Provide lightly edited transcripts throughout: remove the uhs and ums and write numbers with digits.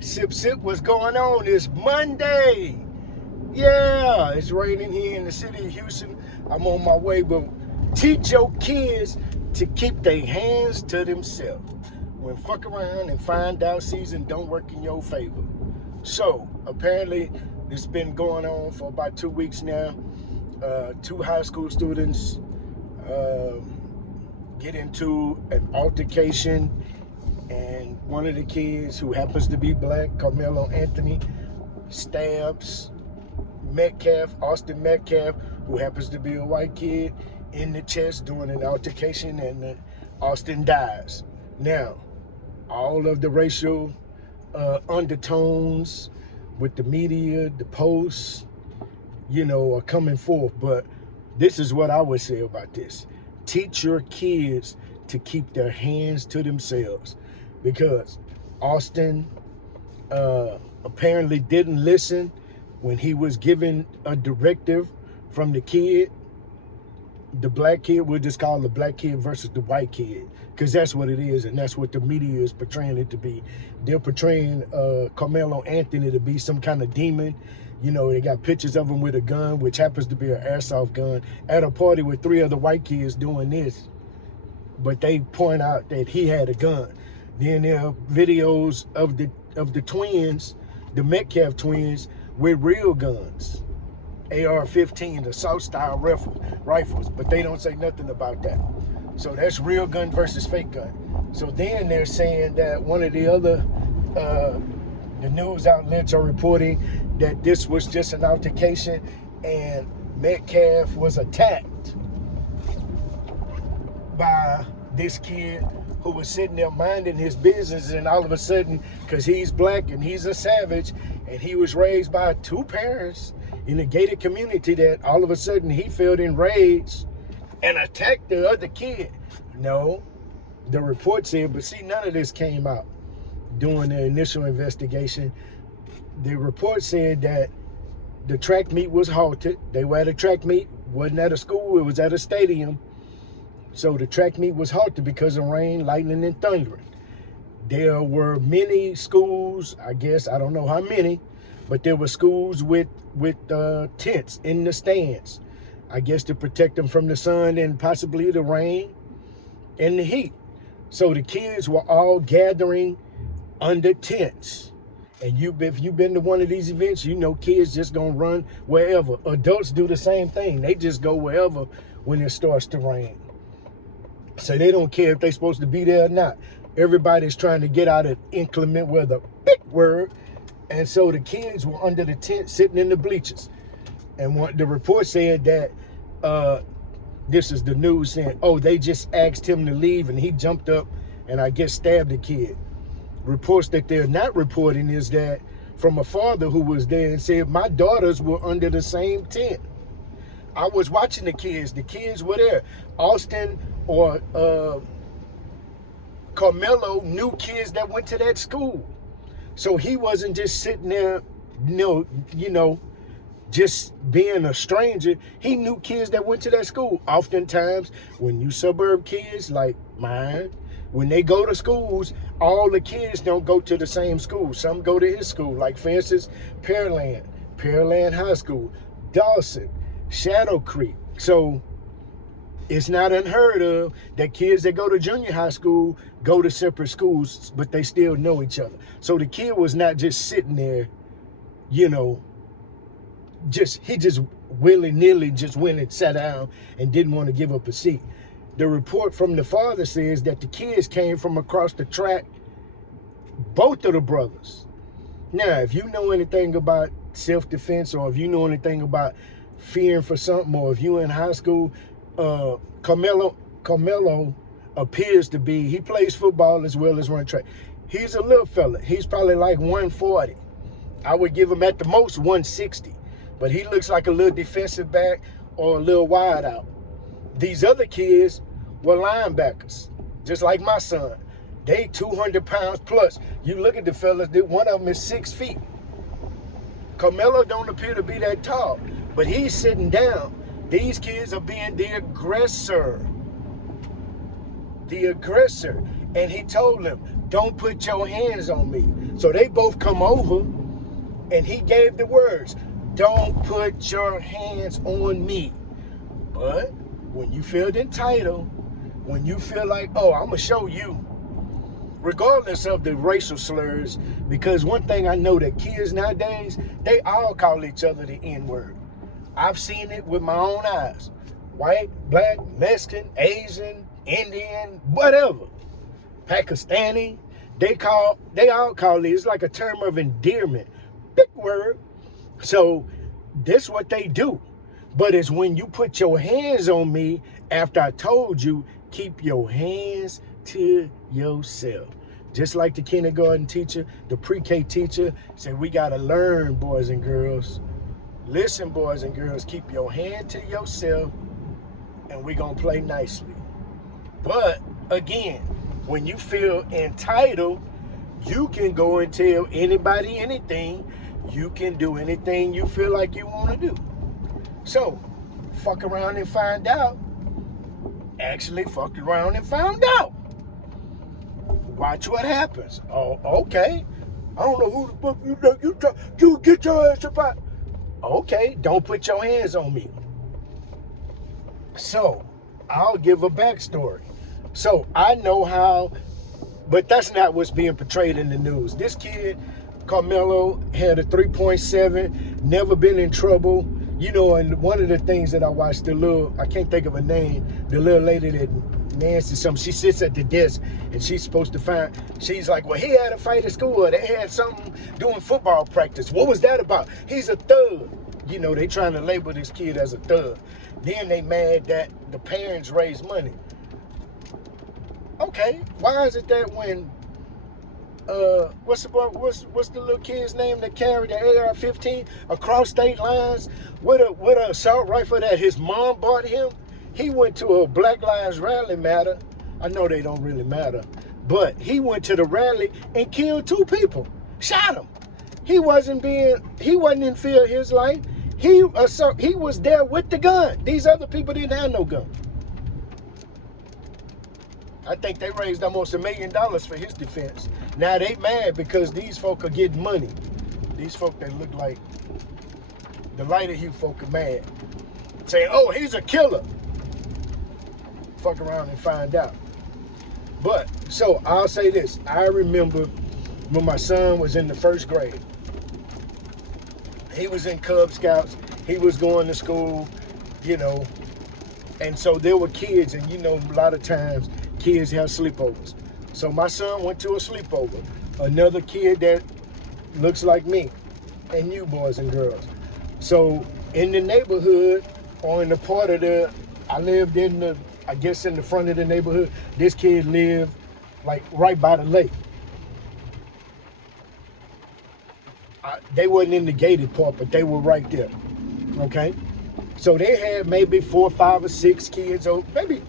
Sip, sip, what's going on? It's Monday. Yeah, it's raining here in the city of Houston. I'm on my way, but teach your kids to keep their hands to themselves. When fuck around and find out season don't work in your favor. So, apparently, it's been going on for about 2 weeks now. Two high school students get into an altercation, and one of the kids, who happens to be black, Karmelo Anthony, stabs Metcalf, Austin Metcalf, who happens to be a white kid, in the chest during an altercation, and Austin dies. Now, all of the racial undertones with the media, the posts, are coming forth. But this is what I would say about this. Teach your kids to keep their hands to themselves, because Austin apparently didn't listen when he was given a directive from the kid. The black kid, we'll just call the black kid versus the white kid, because that's what it is, and that's what the media is portraying it to be. They're portraying Karmelo Anthony to be some kind of demon. They got pictures of him with a gun, which happens to be an airsoft gun, at a party with 3 other white kids doing this. But they point out that he had a gun. Then there are videos of the twins, the Metcalf twins, with real guns, AR-15, assault-style rifles, but they don't say nothing about that. So that's real gun versus fake gun. So then they're saying that one of the other, the news outlets are reporting that this was just an altercation, and Metcalf was attacked by this kid who was sitting there minding his business, and all of a sudden, because he's black and he's a savage, and he was raised by 2 parents in a gated community, that all of a sudden he felt enraged and attacked the other kid. No, the report said, but see, none of this came out during the initial investigation. The report said that the track meet was halted. They were at a track meet, wasn't at a school, it was at a stadium. So the track meet was halted because of rain, lightning, and thundering. There were many schools, I guess, I don't know how many, but there were schools with tents in the stands, I guess to protect them from the sun and possibly the rain and the heat. So the kids were all gathering under tents. And if you've been to one of these events, kids just gonna run wherever. Adults do the same thing. They just go wherever when it starts to rain. So they don't care if they're supposed to be there or not. Everybody's trying to get out of inclement weather, big word. And so the kids were under the tent, sitting in the bleachers. And the report said that, this is the news saying, they just asked him to leave, and he jumped up and I guess stabbed the kid. Reports that they're not reporting is that from a father who was there and said, my daughters were under the same tent. I was watching the kids were there. Austin or Karmelo knew kids that went to that school. So he wasn't just sitting there, just being a stranger. He knew kids that went to that school. Oftentimes, when you suburb kids like mine, when they go to schools, all the kids don't go to the same school. Some go to his school, like for instance, Pearland High School, Dawson, Shadow Creek. So it's not unheard of that kids that go to junior high school go to separate schools, but they still know each other. So the kid was not just sitting there, he just willy-nilly just went and sat down and didn't want to give up a seat. The report from the father says that the kids came from across the track, both of the brothers. Now, if you know anything about self-defense, or if you know anything about fearing for something, or if you're in high school, Karmelo appears to be, he plays football as well as run track. He's a little fella. He's probably like 140. I would give him at the most 160. But he looks like a little defensive back or a little wide out. These other kids were linebackers, just like my son. They 200 pounds plus. You look at the fellas, one of them is 6 feet. Karmelo don't appear to be that tall, but he's sitting down. These kids are being the aggressor. The aggressor. And he told them, don't put your hands on me. So they both come over, and he gave the words, don't put your hands on me. But when you feel entitled, when you feel like, oh, I'm going to show you, regardless of the racial slurs, because one thing I know that kids nowadays, they all call each other the N-word. I've seen it with my own eyes. White, black, Mexican, Asian, Indian, whatever. Pakistani, they all call it. It's like a term of endearment. Big word. So this what they do. But it's when you put your hands on me after I told you, keep your hands to yourself. Just like the kindergarten teacher, the pre-K teacher said, we got to learn, boys and girls. Listen, boys and girls, keep your hand to yourself, and we're going to play nicely. But again, when you feel entitled, you can go and tell anybody anything. You can do anything you feel like you want to do. So, fuck around and find out. Actually fucked around and found out. Watch what happens. Oh, okay. I don't know who the fuck you know. You get your ass about. Okay, don't put your hands on me. So, I'll give a backstory. So, I know how, but that's not what's being portrayed in the news. This kid, Karmelo, had a 3.7, never been in trouble. You know, and one of the things that I watched, I can't think of her name, the little lady that Nancy something, she sits at the desk and she's supposed to she's like, well, he had a fight at school, or they had something doing football practice. What was that about? He's a thug. You know, they trying to label this kid as a thug. Then they mad that the parents raise money. Okay, why is it that when what's the little kid's name that carried the AR-15 across state lines with a assault rifle that his mom bought him? He went to a Black Lives Rally matter. I know they don't really matter, but he went to the rally and killed 2 people, shot them. He wasn't in fear of his life. He was there with the gun. These other people didn't have no gun. I think they raised almost $1 million for his defense. Now they mad because these folk are getting money. These folk that look like the lighter hue folk are mad. Saying, oh, he's a killer. Fuck around and find out. But, so I'll say this. I remember when my son was in the 1st grade. He was in Cub Scouts. He was going to school, you know. And so there were kids, and you know, a lot of times kids have sleepovers. So my son went to a sleepover. Another kid that looks like me and you, boys and girls. So in the neighborhood, or in the part of I lived in the front of the neighborhood. This kid lived like right by the lake. They wasn't in the gated part, but they were right there, okay? So they had maybe 4, 5, or 6 kids, or maybe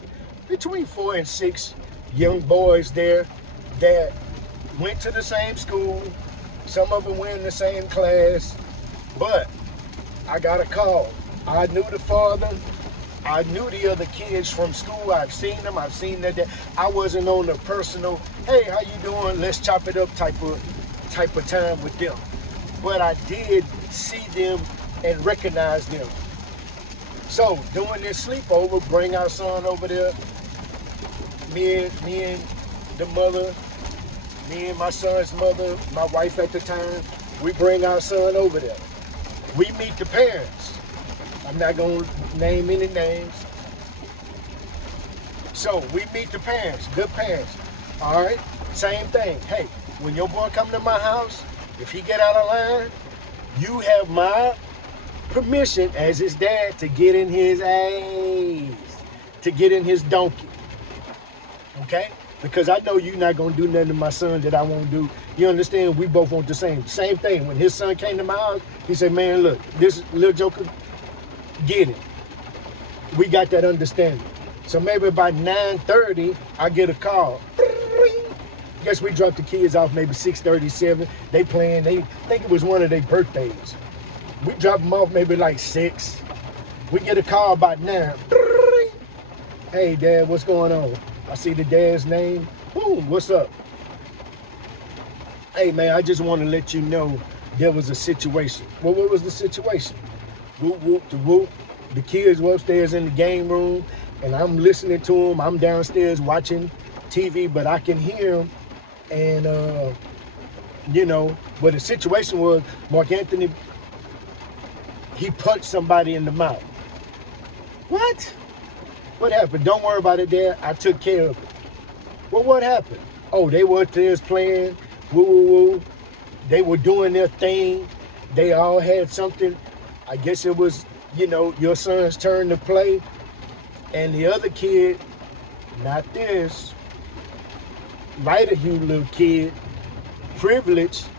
between 4 and 6 young boys there that went to the same school. Some of them were in the same class, but I got a call. I knew the father. I knew the other kids from school. I've seen them. I've seen that. I wasn't on the personal, hey, how you doing? Let's chop it up type of time with them. But I did see them and recognize them. So doing this sleepover, bring our son over there. Me and the mother, me and my son's mother, my wife at the time, we bring our son over there. We meet the parents. I'm not gonna name any names. So we meet the parents, good parents. All right, same thing. Hey, when your boy come to my house, if he get out of line, you have my permission as his dad to get in his ass, to get in his donkey, okay? Because I know you're not gonna do nothing to my son that I won't do. You understand? We both want the same thing. When his son came to my house, he said, man, look, this little joker, get it. We got that understanding. So maybe by 9:30, I get a call. Guess we dropped the kids off maybe 6:37. They playing, they think it was one of their birthdays. We drop them off maybe like 6. We get a call about 9. Hey, Dad, what's going on? I see the dad's name. Boom, what's up? Hey man, I just want to let you know there was a situation. Well, what was the situation? Whoop, whoop, the whoop. The kids were upstairs in the game room, and I'm listening to them. I'm downstairs watching TV, but I can hear them. And, you know, but the situation was Mark Anthony, he punched somebody in the mouth. What? What happened? Don't worry about it, Dad. I took care of it. Well, what happened? Oh, they were upstairs playing. Woo, woo, woo. They were doing their thing. They all had something. I guess it was, you know, your son's turn to play. And the other kid, not this, lighter hued little kid, privileged,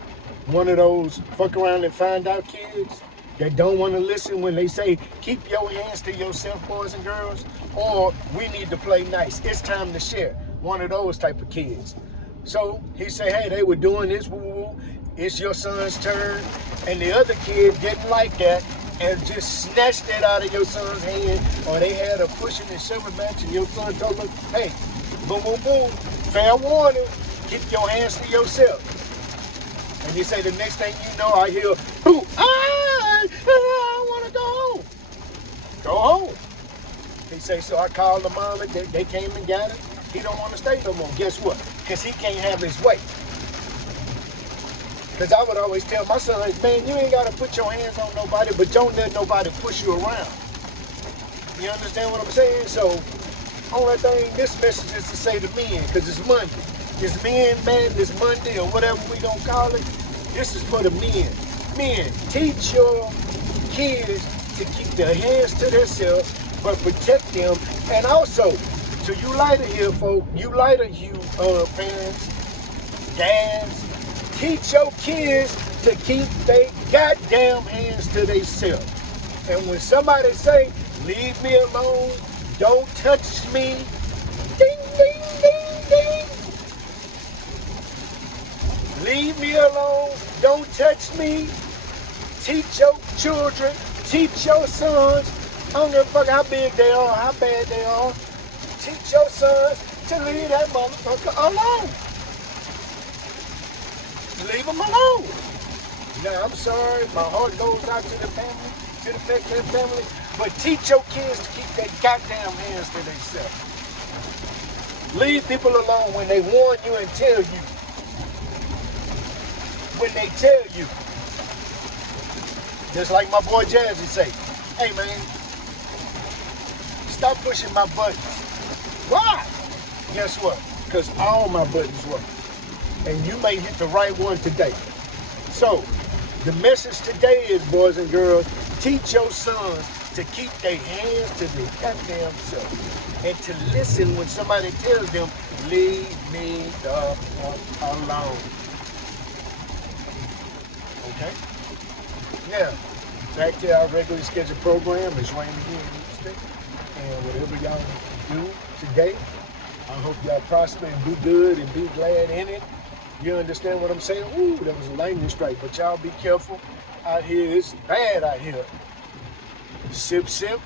one of those fuck around and find out kids that don't want to listen when they say, keep your hands to yourself, boys and girls, or we need to play nice. It's time to share. One of those type of kids. So he said, hey, they were doing this, woo, woo, woo. It's your son's turn. And the other kid didn't like that and just snatched it out of your son's hand, or they had a pushing and shoving match and your son told them, hey, boom, boom, boom, fair warning, keep your hands to yourself. And he say the next thing you know, I hear, boo, I want to go home. Go home. He say, so I called the mom and they came and got him. He don't want to stay no more. Guess what? Because he can't have his way. Because I would always tell my son, man, you ain't got to put your hands on nobody, but don't let nobody push you around. You understand what I'm saying? So, only thing this message is to say to men, because it's Monday. It's Men Madness Monday, or whatever we gonna call it. This is for the men. Men, teach your kids to keep their hands to themselves, but protect them. And also, to you lighter here, folk, you lighter hue parents, dads, teach your kids to keep their goddamn hands to themselves. And when somebody say, leave me alone, don't touch me, ding, ding, ding, ding. Leave me alone, don't touch me. Teach your children, teach your sons, I don't give a fuck how big they are, how bad they are. Teach your sons to leave that motherfucker alone. Leave them alone. Now, I'm sorry, my heart goes out to the family, to the Metcalf family, but teach your kids to keep their goddamn hands to themselves. Leave people alone when they warn you and tell you. When they tell you. Just like my boy Jazzy say, hey man, stop pushing my buttons. Why? Guess what? Because all my buttons work. And you may hit the right one today. So, the message today is, boys and girls, teach your sons to keep their hands to their goddamn self. And to listen when somebody tells them, leave me the fuck alone. Okay? Now, back to our regularly scheduled program. It's raining here in Houston. And whatever y'all do today, I hope y'all prosper and be good and be glad in it. You understand what I'm saying? Ooh, that was a lightning strike. But y'all be careful out here. It's bad out here. Sip, sip.